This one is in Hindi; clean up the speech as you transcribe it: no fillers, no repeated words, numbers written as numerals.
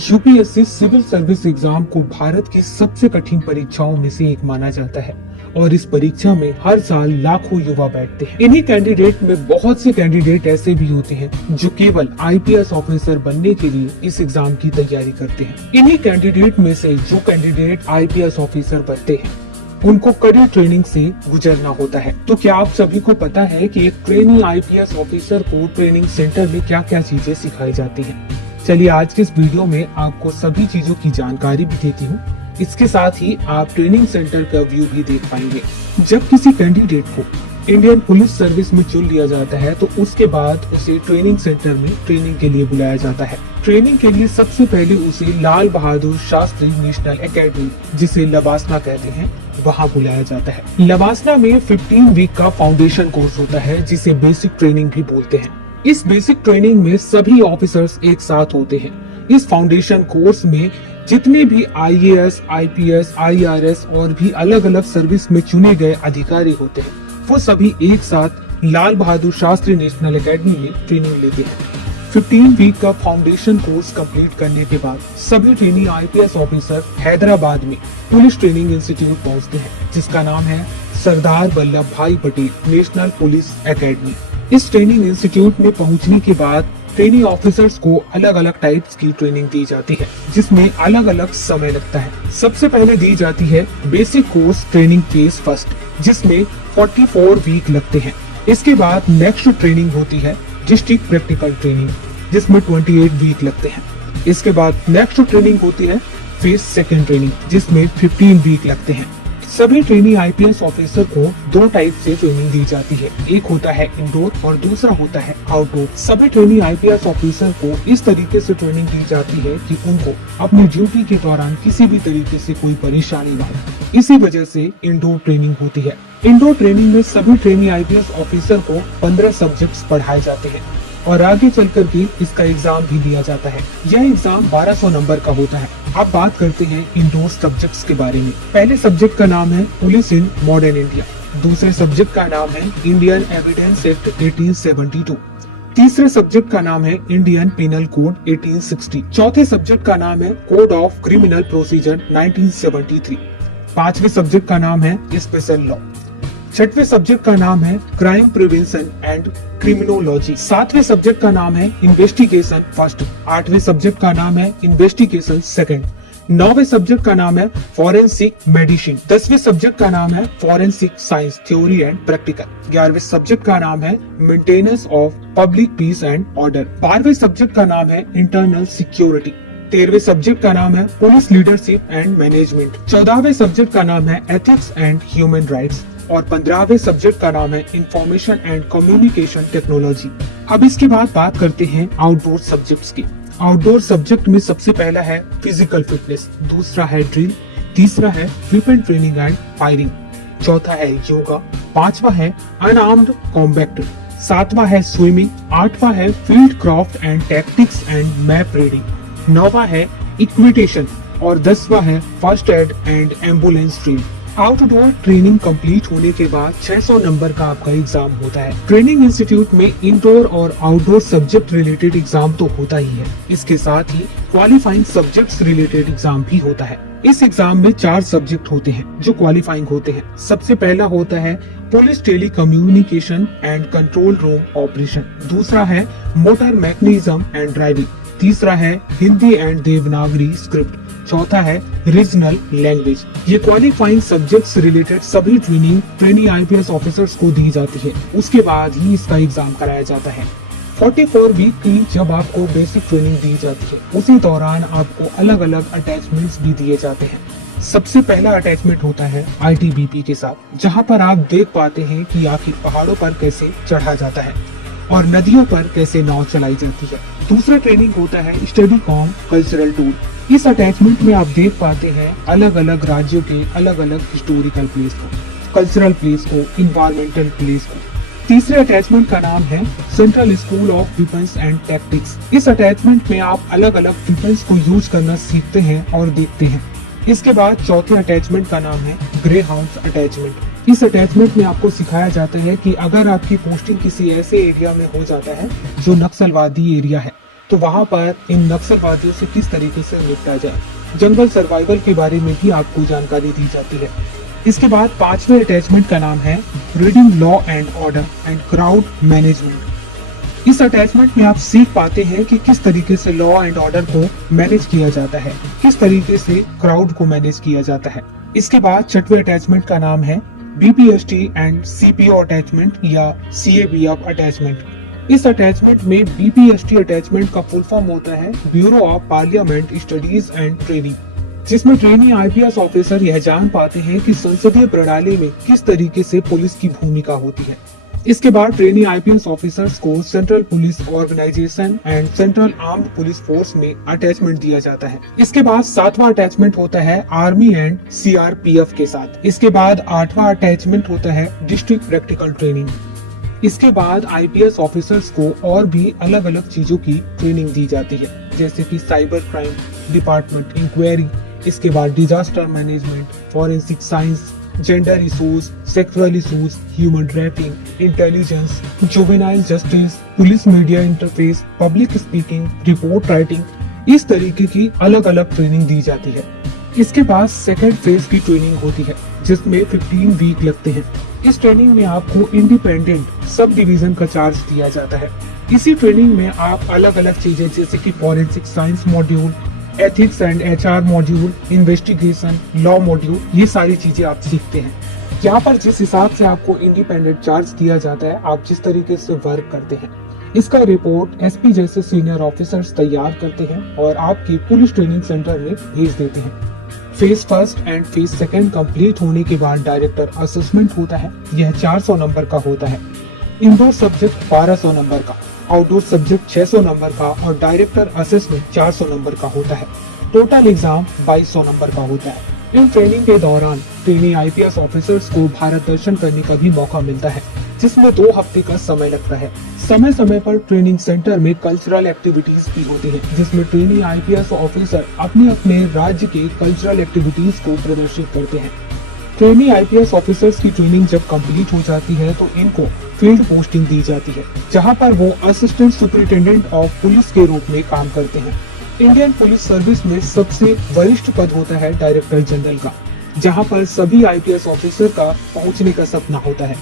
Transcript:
यूपीएससी सिविल सर्विस एग्जाम को भारत की सबसे कठिन परीक्षाओं में से एक माना जाता है और इस परीक्षा में हर साल लाखों युवा बैठते हैं। इन्हीं कैंडिडेट में बहुत से कैंडिडेट ऐसे भी होते हैं जो केवल आईपीएस ऑफिसर बनने के लिए इस एग्जाम की तैयारी करते हैं। इन्हीं कैंडिडेट में से जो कैंडिडेट आईपीएस ऑफिसर बनते हैं उनको कड़ी ट्रेनिंग से गुजरना होता है। तो क्या आप सभी को पता है कि एक ट्रेनी आईपीएस ऑफिसर को ट्रेनिंग सेंटर में क्या क्या चीजें सिखाई जाती हैं? चलिए आज के इस वीडियो में आपको सभी चीजों की जानकारी भी देती हूँ। इसके साथ ही आप ट्रेनिंग सेंटर का व्यू भी देख पाएंगे। जब किसी कैंडिडेट को इंडियन पुलिस सर्विस में चुन लिया जाता है तो उसके बाद उसे ट्रेनिंग सेंटर में ट्रेनिंग के लिए बुलाया जाता है। ट्रेनिंग के लिए सबसे पहले उसे लाल बहादुर शास्त्री नेशनल एकेडमी, जिसे लवासना कहते हैं, वहाँ बुलाया जाता है। लवासना में 15 वीक का फाउंडेशन कोर्स होता है जिसे बेसिक ट्रेनिंग भी बोलते हैं। इस बेसिक ट्रेनिंग में सभी ऑफिसर्स एक साथ होते हैं। इस फाउंडेशन कोर्स में जितने भी आईएएस, आईपीएस, आईआरएस और भी अलग अलग सर्विस में चुने गए अधिकारी होते हैं, वो सभी एक साथ लाल बहादुर शास्त्री नेशनल एकेडमी में ट्रेनिंग लेते हैं। 15 वीक का फाउंडेशन कोर्स कंप्लीट करने के बाद सभी ट्रेनी आईपीएस ऑफिसर हैदराबाद में पुलिस ट्रेनिंग इंस्टीट्यूट पहुंचते हैं, जिसका नाम है सरदार वल्लभ भाई पटेल नेशनल पुलिस एकेडमी। इस ट्रेनिंग इंस्टीट्यूट में पहुंचने के बाद ट्रेनिंग ऑफिसर्स को अलग अलग टाइप्स की ट्रेनिंग दी जाती है, जिसमें अलग अलग समय लगता है। सबसे पहले दी जाती है basic course training phase first, जिसमें 44 वीक लगते हैं। इसके बाद नेक्स्ट ट्रेनिंग होती है डिस्ट्रिक्ट प्रैक्टिकल ट्रेनिंग, जिसमें 28 वीक लगते हैं। इसके बाद नेक्स्ट ट्रेनिंग होती है फेज सेकंड ट्रेनिंग, जिसमें 15 वीक लगते हैं। सभी ट्रेनी आईपीएस ऑफिसर को दो टाइप से ट्रेनिंग दी जाती है, एक होता है इंडोर और दूसरा होता है आउटडोर। सभी ट्रेनी आईपीएस ऑफिसर को इस तरीके से ट्रेनिंग दी जाती है कि उनको अपनी ड्यूटी के दौरान किसी भी तरीके से कोई परेशानी न हो। इसी वजह से इंडोर ट्रेनिंग होती है। इंडोर ट्रेनिंग में सभी ट्रेनी आईपीएस ऑफिसर को 15 सब्जेक्ट्स पढ़ाए जाते हैं और आगे चलकर के इसका एग्जाम भी दिया जाता है। यह एग्जाम 1200 नंबर का होता है। अब बात करते हैं इंडोर सब्जेक्ट्स के बारे में। पहले सब्जेक्ट का नाम है पुलिस इन मॉडर्न इंडिया। दूसरे सब्जेक्ट का नाम है इंडियन एविडेंस एक्ट 1872। तीसरे सब्जेक्ट का नाम है इंडियन पिनल कोड 1860। चौथे सब्जेक्ट का नाम है कोड ऑफ क्रिमिनल प्रोसीजर 1973। पांचवे सब्जेक्ट का नाम है स्पेशल लॉ। छठवें सब्जेक्ट का नाम है क्राइम प्रिवेंशन एंड क्रिमिनोलॉजी। सातवें सब्जेक्ट का नाम है इन्वेस्टिगेशन फर्स्ट। आठवें सब्जेक्ट का नाम है इन्वेस्टिगेशन सेकंड। नौवें सब्जेक्ट का नाम है फॉरेंसिक मेडिसिन। 10वें सब्जेक्ट का नाम है forensic science theory and practical. 11वें सब्जेक्ट का नाम है maintenance of public peace and order. 12वें सब्जेक्ट का नाम है इंटरनल सिक्योरिटी। 13वें सब्जेक्ट का नाम है पुलिस लीडरशिप एंड मैनेजमेंट। 14वें सब्जेक्ट का नाम है एथिक्स एंड ह्यूमन राइट्स और 15वें सब्जेक्ट का नाम है इंफॉर्मेशन एंड कम्युनिकेशन टेक्नोलॉजी। अब इसके बाद बात करते हैं आउटडोर सब्जेक्ट्स की। आउटडोर सब्जेक्ट में सबसे पहला है फिजिकल फिटनेस, दूसरा है ड्रिल, तीसरा है वेपन ट्रेनिंग एंड फायरिंग, चौथा है योगा, पांचवा है अनआर्म्ड कॉम्बैट, सातवां है स्विमिंग, आठवां है field craft and tactics and map reading, नौवां है इक्विटेशन और 10वां है first aid and ambulance drill. Outdoor training complete होने के बाद 600 नंबर का आपका एग्जाम होता है। ट्रेनिंग इंस्टीट्यूट में इंडोर और आउटडोर सब्जेक्ट रिलेटेड एग्जाम तो होता ही है, इसके साथ ही क्वालिफाइंग सब्जेक्ट्स रिलेटेड एग्जाम भी होता है। इस एग्जाम में 4 सब्जेक्ट होते हैं जो क्वालिफाइंग होते हैं। सबसे पहला होता है police telecommunication and control room operation, दूसरा है मोटर मैकेनिज्म एंड ड्राइविंग, तीसरा है हिंदी एंड देवनागरी स्क्रिप्ट, चौथा है रीजनल लैंग्वेज। ये क्वालिफाइंग सब्जेक्ट्स रिलेटेड सभी ट्रेनिंग ट्रेनी आईपीएस ऑफिसर्स को दी जाती है। उसके बाद ही इसका एग्जाम कराया जाता है। 44 वीक की जब आपको बेसिक ट्रेनिंग दी जाती है, उसी दौरान आपको अलग अलग अटैचमेंट्स भी दिए जाते हैं। सबसे पहला अटैचमेंट होता है आईटीबीपी के साथ, जहाँ पर आप देख पाते हैं कि आखिर पहाड़ों पर कैसे चढ़ा जाता है और नदियों पर कैसे नाव चलाई जाती है। दूसरा ट्रेनिंग होता है स्टडी कॉम कल्चरल टूर। इस अटैचमेंट में आप देख पाते हैं अलग अलग राज्यों के अलग अलग हिस्टोरिकल प्लेस को, कल्चरल प्लेस को, इन्वायरमेंटल प्लेस को। तीसरे अटैचमेंट का नाम है central school of weapons and tactics. इस अटैचमेंट में आप अलग अलग वेपन्स को यूज करना सीखते हैं और देखते हैं। इसके बाद चौथे अटैचमेंट का नाम है ग्रे हाउंड अटैचमेंट। इस अटैचमेंट में आपको सिखाया जाता है कि अगर आपकी पोस्टिंग किसी ऐसे एरिया में हो जाता है जो नक्सलवादी एरिया है, तो वहाँ पर इन नक्सलवादियों से किस तरीके से निपटा जाए, जंगल सर्वाइवल के बारे में भी आपको जानकारी दी जाती है। इसके बाद 5वें अटैचमेंट का नाम है reading law and order and crowd management. इस अटैचमेंट में आप सीख पाते हैं कि किस तरीके से लॉ एंड ऑर्डर को मैनेज किया जाता है, किस तरीके से क्राउड को मैनेज किया जाता है। इसके बाद 6वें अटैचमेंट का नाम है बीपीएसटी एंड सीपीओ अटैचमेंट या सीएबीएफ अटैचमेंट। इस अटैचमेंट में बीपीएसटी अटैचमेंट का फुल फॉर्म होता है bureau of parliament studies and training, जिसमें ट्रेनी आईपीएस ऑफिसर यह जान पाते हैं कि संसदीय प्रणाली में किस तरीके से पुलिस की भूमिका होती है। इसके बाद ट्रेनी आईपीएस ऑफिसर्स को central police organisation and central armed police force में अटैचमेंट दिया जाता है। इसके बाद 7वां अटैचमेंट होता है आर्मी एंड सीआरपीएफ के साथ। इसके बाद 8वां अटैचमेंट होता है डिस्ट्रिक्ट प्रैक्टिकल ट्रेनिंग। इसके बाद आईपीएस ऑफिसर्स को और भी अलग अलग चीजों की ट्रेनिंग दी जाती है, जैसे कि साइबर क्राइम डिपार्टमेंट इंक्वायरी, इसके बाद disaster management, forensic science, gender issues, sexual issues, human trafficking, intelligence, juvenile justice, police media interface, public speaking, report writing, इस तरीके की अलग अलग ट्रेनिंग दी जाती है। इसके बाद सेकेंड फेज की ट्रेनिंग होती है, जिसमें 15 वीक लगते हैं। इस ट्रेनिंग में आपको इंडिपेंडेंट सब डिवीजन का चार्ज दिया जाता है। इसी ट्रेनिंग में आप अलग अलग चीजें जैसे कि forensic science module, ethics and HR module, investigation, law module, ये सारी चीजें आप सीखते हैं। यहाँ पर जिस हिसाब से आपको इंडिपेंडेंट चार्ज दिया जाता है, आप जिस तरीके से वर्क करते हैं, इसका रिपोर्ट एसपी जैसे सीनियर ऑफिसर्स तैयार करते हैं और आपके पुलिस ट्रेनिंग सेंटर में भेज देते हैं। Phase first and phase second complete होने के बाद डायरेक्टर असेसमेंट होता है। यह 400 नंबर का होता है। इंडोर सब्जेक्ट 1200 नंबर का, आउटडोर सब्जेक्ट 600 नंबर का और डायरेक्टर असेसमेंट 400 नंबर का होता है। टोटल एग्जाम 2200 नंबर का होता है। इन ट्रेनिंग के दौरान ट्रेनी आईपीएस ऑफिसर्स को भारत दर्शन करने का भी मौका मिलता है, जिसमें 2 हफ्ते का समय लगता है। समय समय पर ट्रेनिंग सेंटर में कल्चरल एक्टिविटीज भी होती है, जिसमें ट्रेनी आईपीएस ऑफिसर अपने अपने राज्य के कल्चरल एक्टिविटीज को प्रदर्शित करते हैं। ट्रेनी आईपीएस ऑफिसर्स की ट्रेनिंग जब कंप्लीट हो जाती है तो इनको फील्ड पोस्टिंग दी जाती है, जहां पर वो असिस्टेंट सुपरिटेंडेंट ऑफ पुलिस के रूप में काम करते हैं। इंडियन पुलिस सर्विस में सबसे वरिष्ठ पद होता है डायरेक्टर जनरल का, जहां पर सभी आईपीएस ऑफिसर का पहुंचने का सपना होता है।